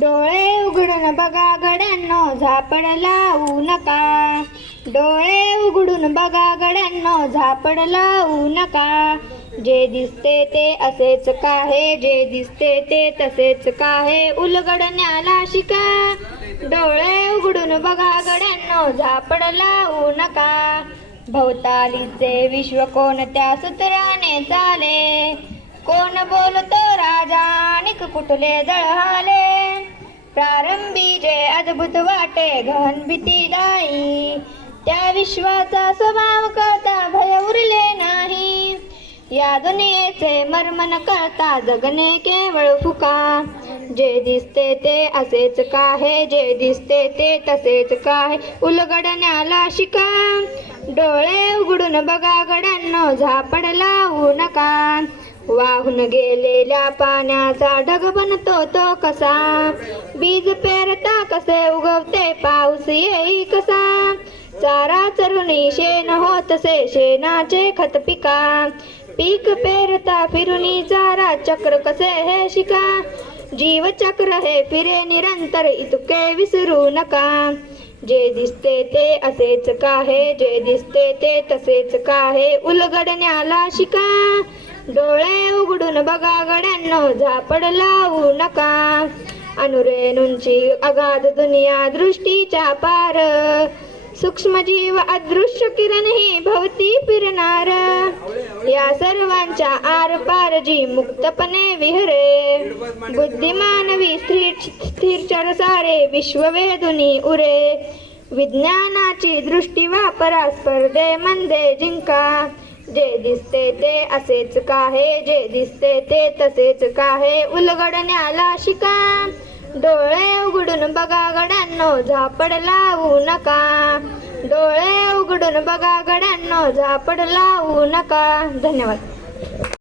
डोळे उघडून बघा गड्यांनो झापड लावू नका. डोळे उघडून बघा गड्यांनो झापड लावू नका. जे दिसते ते असेच काहे जे दिसते ते तसेच काहे. उलगडण्याला शिका. डोळे उघडून बघा गड्यांनो झापड लावू नका. भोवतालीचे विश्व कोणत्या सूत्राने चाले? कोण बोलतो राजा आणि कुठले जळहाले? प्रारंभी जे अद्भुत वाटे गहन भीतीदायी त्या विश्वाचा स्वभाव करता भय उरले नाही. या दुनियेचे मर्म न जगणे केवळ फुका. जे दिसते ते असेच काहे जे दिसते ते तसेच काहे उलगडण्याला शिका. डोळे उघडून बघा गड्यांनो झापड लावू नका. वाहून गेलेल्या पाण्याचा ढग बनतो तो कसा? बीज पेरता कसे उगवते? पाऊस येई कसा? चारा चरुणी शेण होतसे शेणाचे खत पिका. पीक पेरता फिरुनी चारा चक्र कसे हे शिका. जीव चक्र हे फिरे निरंतर इतके विसरू नका. जे दिसते ते असेच का हे जे दिसते ते तसेच का हे उलगडण्याला शिका. डोळे उघडून बघा गड्यांनो झापड लावू नका. अनुरेणूंची अगाध दुनिया दृष्टीच्या पार. सूक्ष्म जीव अदृश्य किरण ही भवती फिरणार. या सर्वांच्या आर पार जी मुक्तपणे विहरे. बुद्धिमानवी स्थिर स्थिरचर सारे विश्व वेदुनी उरे. विज्ञानाची दृष्टी वापरा स्पर्धे मंदे जिंका. जे दिसते ते असेच काहे जे दिसते ते तसेच काहे. उलगडण्याला शिका डोळे उघडून बघा गड्यांनो झापड लावू नका. डोळे उघडून बघा गड्यांनो झापड लावू नका. धन्यवाद.